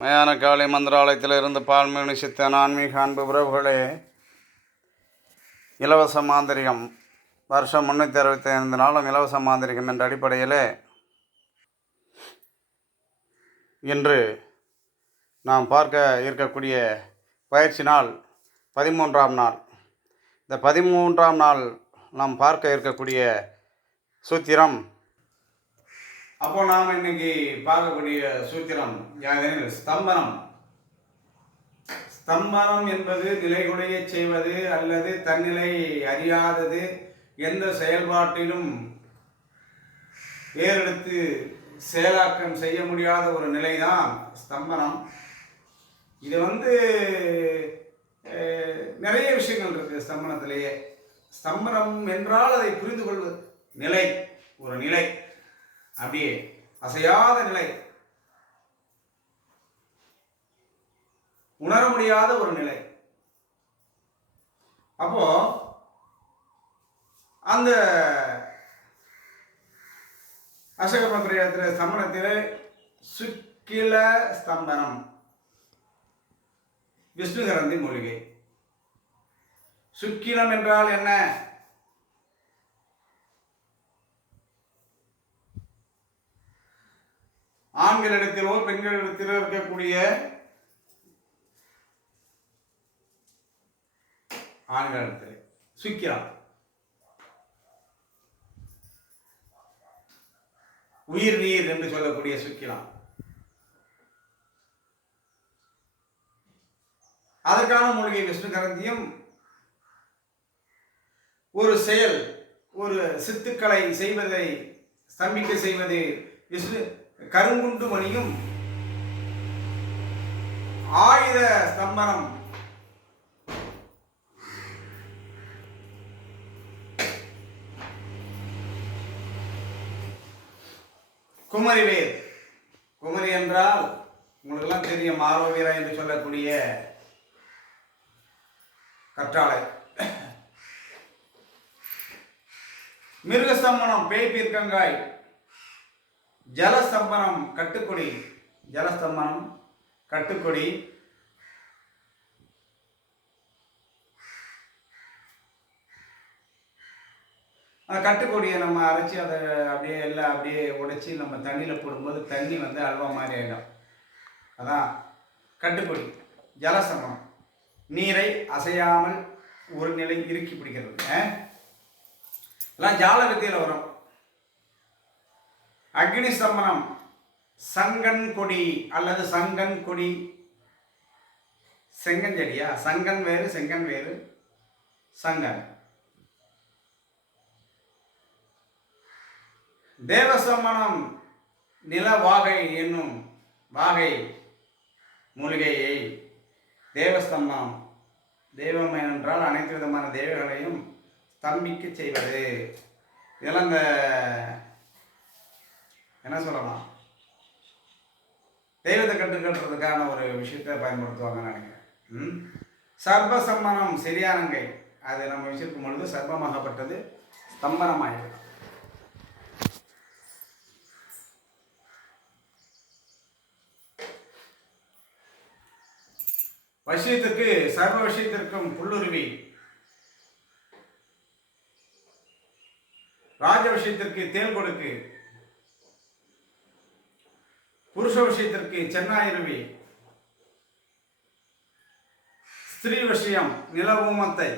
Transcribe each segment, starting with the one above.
மயான காளி மந்திராலயத்திலிருந்து பால்மீனி சித்தன் ஆன்மீக அன்பு உறவுகளே இலவச மாந்திரிகம் வருஷம் முந்நூற்றி அறுபத்தி ஐந்து நாளும் இலவச மாந்திரிகம் என்ற அடிப்படையிலே இன்று நாம் பார்க்க இருக்கக்கூடிய பயிற்சி நாள் பதிமூன்றாம் நாள். இந்த பதிமூன்றாம் நாள் நாம் பார்க்க இருக்கக்கூடிய சூத்திரம் அப்போ நாம் இன்னைக்கு பார்க்கக்கூடிய சூத்திரம் யாதெனில் ஸ்தம்பனம். ஸ்தம்பனம் என்பது நிலைகுலைய செய்வது அல்லது தன்னிலை அறியாதது எந்த செயல்பாட்டிலும் ஏறெடுத்து செயலாக்கம் செய்ய முடியாத ஒரு நிலைதான் ஸ்தம்பனம். இது வந்து நிறைய விஷயங்கள் இருக்கு ஸ்தம்பனத்திலேயே. ஸ்தம்பனம் என்றால் அதை புரிந்து கொள்வது நிலை ஒரு நிலை. அப்படியே அசையாத நிலை. உணர முடியாத ஒரு நிலை. அப்போ அந்த அசோக பிரயோகத்தில் ஸ்தம்பனத்தில் சுக்கில ஸ்தம்பனம். விஷ்ணுகரந்தி மூலிகை. சுக்கிலம் என்றால் என்ன? ஆண்களிடத்திலோ பெண்களிடத்திலோ இருக்கக்கூடிய ஆண்களிடத்தில் சுக்கிரம் உயிர் நீர் என்று சொல்லக்கூடிய சுக்கிலாம் அதற்கான மூலிகை விஷ்ணு கரந்தியும் ஒரு செயல் ஒரு சித்துக்களை செய்வதை ஸ்தம்பிக்க செய்வது விஷ்ணு கருங்குண்டு மணியும் ஆயுத ஸ்தம்பனம் குமரிவேல் குமரி என்றால் உங்களுக்கெல்லாம் தெரியும் ஆரோவியரா என்று சொல்லக்கூடிய கற்றாழை. மிருகஸ்தம்பனம் பேய் பீர்க்கங்காய். ஜலஸ்தம்பனம் கட்டுக்கொடி ஜலஸ்தம்பனம் கட்டுக்கொடி. அந்த கட்டுக்கொடியை நம்ம அரைச்சி அதை அப்படியே எல்லாம் அப்படியே உடைச்சி நம்ம தண்ணியில் போடும்போது தண்ணி வந்து அல்வா மாதிரி ஆகிடும் அதான் கட்டுக்கொடி ஜலசமம் நீரை அசையாமல் ஒரு நிலை இறுக்கி பிடிக்கிறது. எல்லாம் ஜால வித்தியில் வரும். அக்னி ஸ்தம்பனம் சங்கன் கொடி அல்லது சங்கன் கொடி. செங்கன் செடியா? சங்கன் வேறு செங்கன் வேறு. சங்கன். தேவசம்மனம் நில வாகை என்னும் வாகை மூலிகையை தேவஸ்தம்பனம் தெய்வம் என்றால் அனைத்து விதமான தெய்வங்களையும் ஸ்தம்பிக்க செய்வது. இதெல்லாம் இந்த என்ன சொல்லலாம்? தெய்வத்தை கட்டுக்கட்டுறதுக்கான ஒரு விஷயத்தை பயன்படுத்துவாங்கன்னு நினைக்கிறேன். சர்வசம்மனம் சரியானங்கை. அது நம்ம வச்சிருக்கும் பொழுது சர்வமாகப்பட்டது ஸ்தம்பனமாகிறது வசியத்துக்கு சர்வ விஷயத்திற்கும் புல்லுருவி. ராஜ விஷயத்திற்கு தேல் கொடுக்கு. புருஷ விஷயத்திற்கு சென்னாயிருவி. ஸ்திரீ விஷயம் நிலபூமத்தை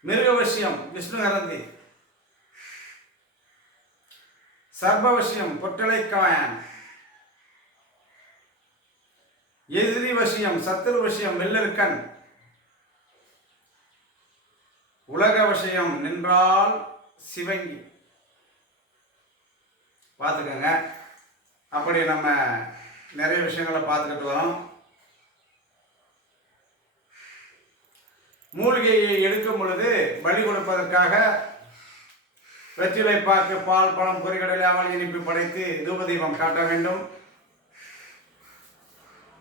மிருக விஷயம் விஷ்ணுகரந்தி சர்ப விஷயம் பொட்டளைக்காயன். எதிரி விஷயம் சத்துரு விஷயம் வெள்ளருக்கன் உலக விஷயம் நின்றால் சிவங்கி. பார்த்துக்கோங்க. அப்படி நம்ம நிறைய விஷயங்களை பார்த்துக்கிட்டு வரோம். மூலிகையை எடுக்கும் பொழுது பலி கொடுப்பதற்காக வெற்றிலை பாக்கு பால் பழம் குறிகடலை அவள் இனிப்பு படைத்து தூபதீபம் காட்ட வேண்டும்.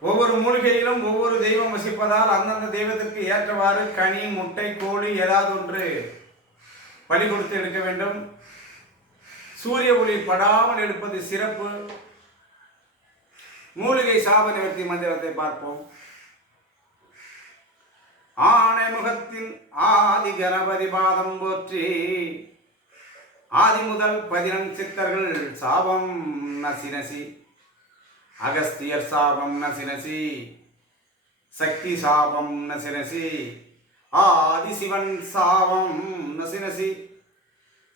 ஒவ்வொரு மூலிகையிலும் ஒவ்வொரு தெய்வம் வசிப்பதால் அந்தந்த தெய்வத்திற்கு ஏற்றவாறு கனி முட்டை கோழி ஏதாவது ஒன்று பலி கொடுத்து எடுக்க வேண்டும். சூரிய ஒளி படாமல் எடுப்பது சிறப்பு. மூலிகை சாப நிவர்த்தி மந்திரத்தை பார்ப்போம். ஆணைமுகத்தின் ஆதி கணபதி பாதம் போற்றி ஆதி முதல் பதினெண் சித்தர்கள் சாபம் நசி நசி அகஸ்தியர் சாபம் நசி நசி சக்தி சாபம் நசி நசி ஆதிசிவன் சாபம் நசி நசி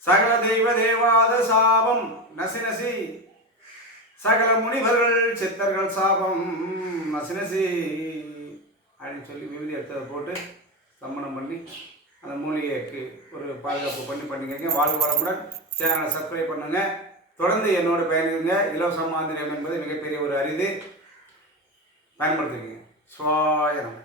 சகல தெய்வ தேவாத சாபம். நசி நசி. சகல முனிவர்கள் சித்தர்கள் சாபம். நசி நசி. அப்படின்னு சொல்லி விபதி எடுத்ததை போட்டு சம்மணம் பண்ணி அந்த மூலிகைக்கு ஒரு பாதுகாப்பு பண்ணி பண்ணிக்கங்க. வாழ்வு வளமுடன் சேனலை சப்ஸ்கிரைப் பண்ணுங்க. தொடர்ந்து என்னோட பயணிங்க. இலவச மாந்திரியம் என்பது மிகப்பெரிய ஒரு அரிது. பயன்படுத்திக்கங்க. சுவாயனம்.